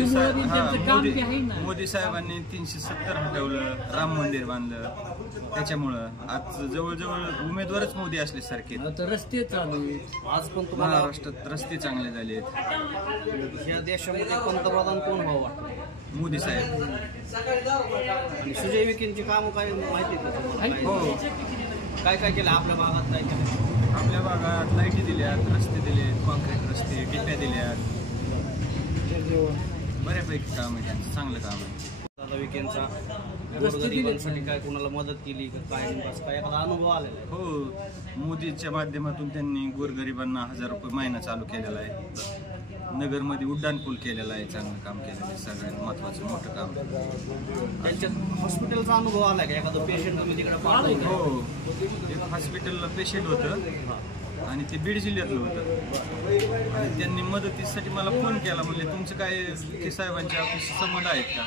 मोदी साहेबांनी 370 हटवलं, राम मंदिर बांधलं, त्याच्यामुळं आज जवळजवळ उमेदवारच मोदी असल्यासारखे. रस्ते चालू आज पण महाराष्ट्रात रस्ते चांगले झालेत. या देशामध्ये पंतप्रधान कोण व्हावं वाटतं? मोदी साहेब. सुजय विखेंची कामं काय माहिती आहे? हो. काय काय केलं आपल्या भागात? काय केलं आपल्या भागात? लाईटी दिल्यात, रस्ते दिलेत, कॉन्क्रीट रस्ते, टिप्या दिल्यात. बऱ्यापैकी काम आहे त्यांचं, चांगलं काम आहे. दादा विखेंचा गोरगरिबांसाठी काय कोणाला मदत केली का काय एखादा अनुभव आलेला आहे? हो, मोदीच्या माध्यमातून त्यांनी गोरगरिबांना 1000 रुपये महिना चालू केलेला आहे. नगरमध्ये उड्डाणपूल केलेला आहे, चांगलं काम केलेलं आहे, सगळ्यात महत्वाचं मोठं काम. त्यांच्यात हॉस्पिटलचा अनुभव आला का? एखादं पेशंट तुम्ही तिकडे पाहिलं? हो, एक हॉस्पिटलला पेशंट होतं आणि ते बीड जिल्ह्यातलं होतं आणि त्यांनी मदतीसाठी मला फोन केला. म्हणजे तुमचं काय विखे साहेबांच्या ऑफिसशी संबंध आहेत का?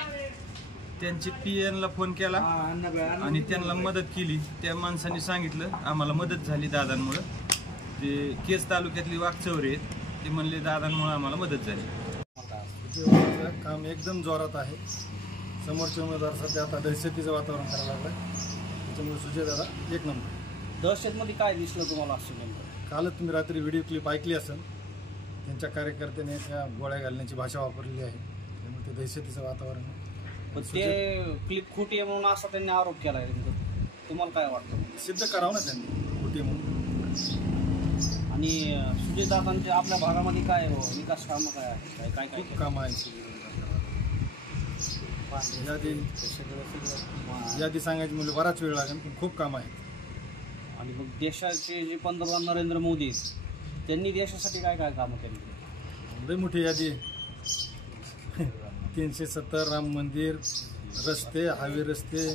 त्यांची PNला फोन केला आणि त्यांना मदत केली. त्या माणसाने सांगितलं आम्हाला मदत झाली दादांमुळं. ते केस तालुक्यातली वाघचौरे आहेत, ते म्हणले दादांमुळे आम्हाला मदत झाली. काम एकदम जोरात आहे. समोरचे उमेदवार सध्या आता दहशतीचं वातावरण करायला लागलं, त्याच्यामुळे सुजय दादा एक नंबर. दहशतमध्ये काय दिसलं तुम्हाला असं नेमकं? कालच तुम्ही रात्री व्हिडिओ क्लिप ऐकली असेल, त्यांच्या कार्यकर्त्याने त्या गोळ्या घालण्याची भाषा वापरलेली आहे, त्यामुळे ते दहशतीचं वातावरण. पण ते क्लिप खोटी आहे म्हणून असा त्यांनी आरोप केला आहे. तुम्हाला काय वाटतं? सिद्ध करावं ना त्यांनी खोटी म्हणून. आणि सुजय दादांचे आपल्या भागामध्ये काय विकास कामं काय आहे? काय काय खूप कामं आहे. यादी सांगायची म्हणजे बराच वेळ लागेल, पण खूप कामं आहेत. आणि मग देशाचे जे पंतप्रधान नरेंद्र मोदी आहेत, त्यांनी देशासाठी काय काय कामं केली? लई मोठी यादी. 370 राम मंदिर, रस्ते, हायवे रस्ते,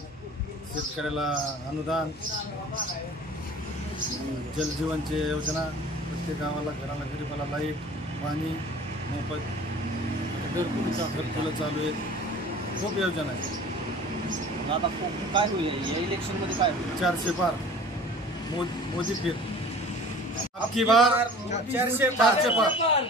शेतकऱ्याला अनुदान, जलजीवनची योजना, प्रत्येक गावाला घराला गरीबाला लाईट, पाणी मोफत, घरकुलं चालू आहेत, खूप योजना आहेत. आता काय होईल या इलेक्शनमध्ये? काय होईल? 400 पार. मोदी फिर. अब की बार 400 पार.